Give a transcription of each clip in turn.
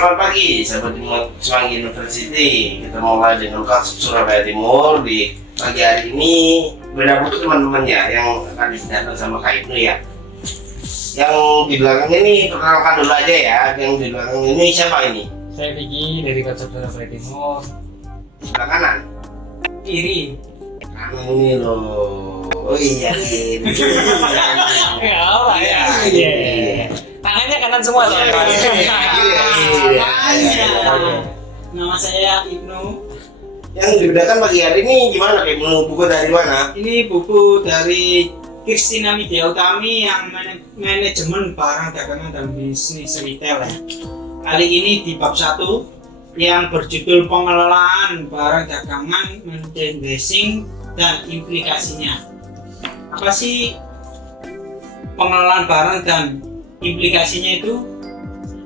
Selamat pagi, sahabat Semanggi University. Kita mulai dengan kasus Surabaya Timur di pagi hari ini. Beda foto teman-teman ya yang akan datang sama Kak Ibnu ya. Yang di belakang ini perkenalkan dulu aja ya. Yang di belakang ini siapa ini? Saya Vicky dari kasus Surabaya Timur. Sebelah kanan, Kiri. kanan ini loh. Oh iya, ini. Iya. Tangannya kanan semua loh. Nama saya Ibnu. Yang dibedakan pagi hari ini gimana Kak Ibnu? Buku dari mana? Ini buku dari Christina Media Utami yang manajemen barang dagangan dan bisnis retail ya. Kali ini di bab 1 yang berjudul pengelolaan barang dagangan, merchandising dan implikasinya. Apa sih pengelolaan barang dan implikasinya itu?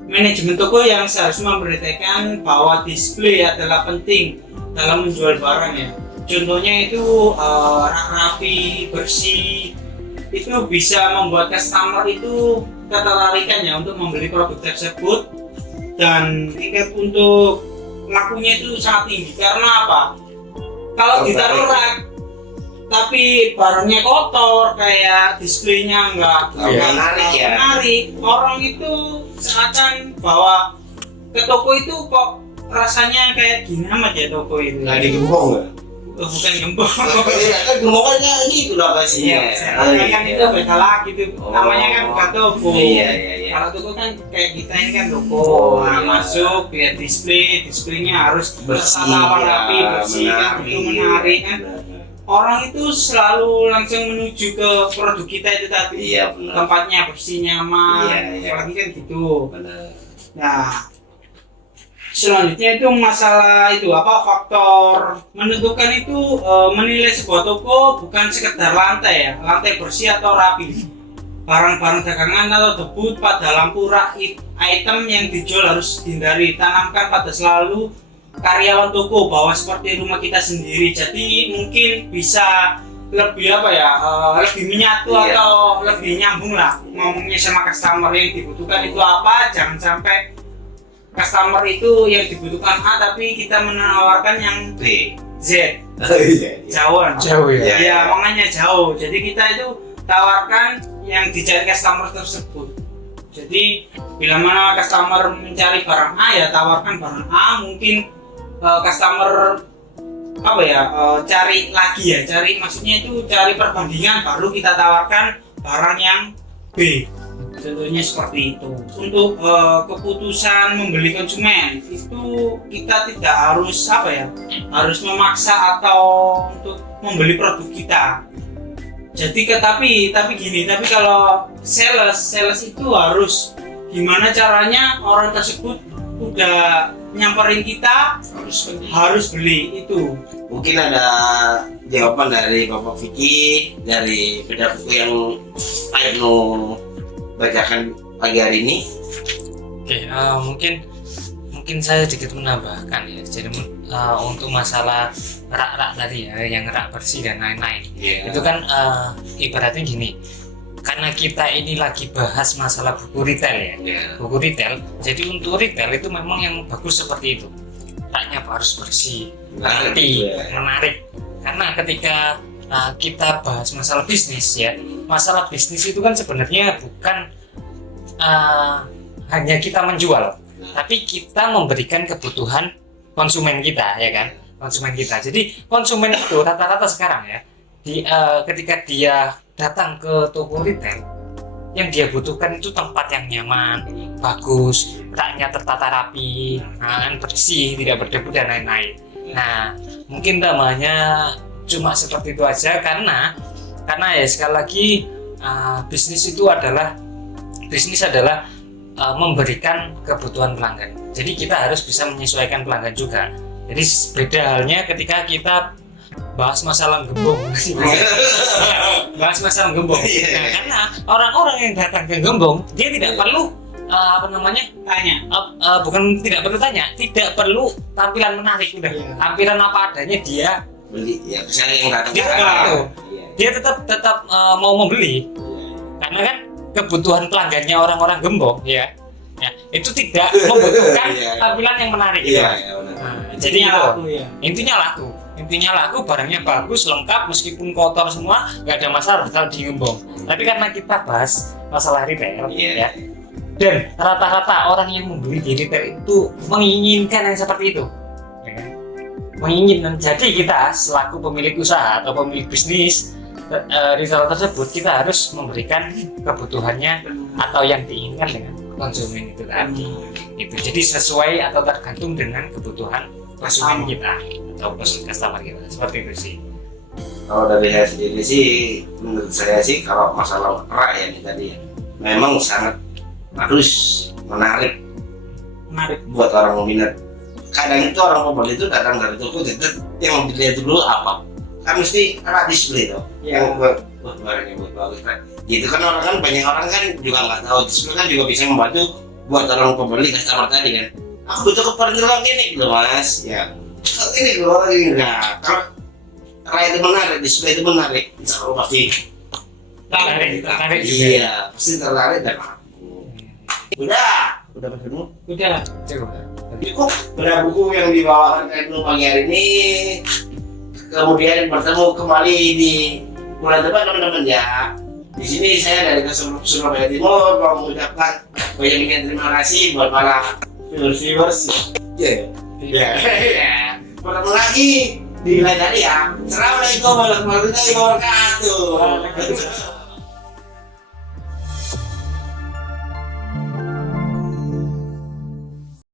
Manajemen toko yang seharusnya memperhatikan bahwa display adalah penting dalam menjual barang ya. Contohnya itu rak rapi, bersih, itu bisa membuat customer itu ketertarikan ya untuk membeli produk tersebut, dan tingkat untuk lakunya itu sangat tinggi. Karena apa? Kalau ditaruh rak tapi barangnya kotor, kayak displaynya enggak menarik, orang itu seakan bahwa ke toko itu kok rasanya kayak gini amat ya toko itu. Nggak digembong nggak? Bukan gembong. Iya kan gembokannya gitu lah pastinya. Kan itu beda lagi tuh. Namanya kan bukan toko. Iya. Kalau toko kan kayak kita ini kan toko. Iya. Masuk lihat displaynya harus Bersih, rapi, bersih, kan itu menarik kan. Orang itu selalu langsung menuju ke produk kita itu tadi. Iya benar. Tempatnya bersih, nyaman. Iya. Apalagi kan gitu. Benar. Nah, selanjutnya itu masalah itu apa, faktor menentukan itu menilai sebuah toko bukan sekedar lantai ya, lantai bersih atau rapi. Barang-barang dagangan atau debut pada lampu rak, item yang dijual harus dihindari. Tanamkan pada selalu karyawan toko bahwa seperti rumah kita sendiri. Jadi mungkin bisa lebih apa ya, lebih menyatu atau lebih nyambung lah ngomongnya sama customer. Yang dibutuhkan itu apa, jangan sampai customer itu yang dibutuhkan A tapi kita menawarkan yang B, Z. Jauh ya. Ya, makanya jauh. Jadi kita itu tawarkan yang dicari customer tersebut. Jadi bila mana customer mencari barang A ya tawarkan barang A. Mungkin customer apa ya, cari lagi ya, maksudnya itu cari perbandingan, baru kita tawarkan barang yang B. Contohnya seperti itu. Untuk keputusan membeli konsumen itu kita tidak harus apa ya, harus memaksa atau untuk membeli produk kita. Jadi tapi kalau sales itu harus gimana caranya orang tersebut udah nyamperin kita harus beli itu. Mungkin ada jawaban dari Bapak Vicky dari beda buku yang Ibnu bacakan pagi hari ini. Oke, mungkin saya sedikit menambahkan ya. Jadi untuk masalah rak-rak tadi ya, yang rak bersih dan lain-lain. Itu kan ibaratnya gini. Karena kita ini lagi bahas masalah buku retail ya. Buku retail. Jadi untuk retail itu memang yang bagus seperti itu. Raknya harus bersih, rapi, menarik. Karena ketika kita bahas masalah bisnis ya, masalah bisnis itu kan sebenarnya bukan hanya kita menjual, tapi kita memberikan kebutuhan konsumen kita ya kan, konsumen kita. Jadi konsumen itu rata-rata sekarang ya, ketika dia datang ke toko retail, yang dia butuhkan itu tempat yang nyaman, bagus, raknya tertata rapi, bersih, tidak berdebu dan lain-lain. Nah, mungkin namanya cuma seperti itu aja karena ya sekali lagi bisnis adalah memberikan kebutuhan pelanggan. Jadi kita harus bisa menyesuaikan pelanggan juga. Jadi beda halnya ketika kita bahas masalah gembong. Nah, karena orang-orang yang datang ke gembong dia tidak perlu tanya. Bukan tidak perlu tanya, tidak perlu tampilan menarik, udah tampilan apa adanya dia Beli ya, misalnya yang datang dia tetap mau membeli karena kan kebutuhan pelanggannya orang-orang gembong ya. ya itu tidak membutuhkan Iya. tampilan yang menarik gitu. Iya, iya benar. Nah, jadi Jadinya itu laku ya. intinya laku, barangnya bagus, lengkap, meskipun kotor semua nggak ada masalah bakal digembong. Tapi karena kita bahas masalah retail, Iya. ya, dan rata-rata orang yang membeli di retail itu menginginkan yang seperti itu, ya kan? Menginginkan. Jadi kita selaku pemilik usaha atau pemilik bisnis retail tersebut, kita harus memberikan kebutuhannya atau yang diinginkan dengan konsumen itu tadi. Itu jadi sesuai atau tergantung dengan kebutuhan konsumen kita atau customer kita, seperti itu sih. Kalau dari saya sendiri sih, menurut saya sih kalau masalah rak ya ini tadi ya, memang sangat harus menarik buat orang minat. Kadang itu orang pembeli itu datang dari toko, yang dilihat dulu apa? Kan mesti rak display tuh, yang buat barangnya buat bagus kan. Gitu kan orang kan banyak orang kan juga nggak tahu display kan juga bisa membantu buat orang pembeli customer tadi kan. Aku butuh keperluan ini loh mas, ya. Ini loh ini enggak. Kalau rak itu menarik, display itu menarik, insya Allah pasti Tertarik juga. iya, pasti tertarik dan laku. Udah bertemu. Udah. Cukup. Cukup berapa buku yang dibawakan Kak Ibnu pagi hari ini. Kemudian bertemu kembali di bulan depan teman-teman ya. Di sini saya dari Surabaya Timur mau mengucapkan banyak terima kasih buat para viewers. Ya. Bertemu lagi di lain hari ya. Assalamualaikum warahmatullahi wabarakatuh.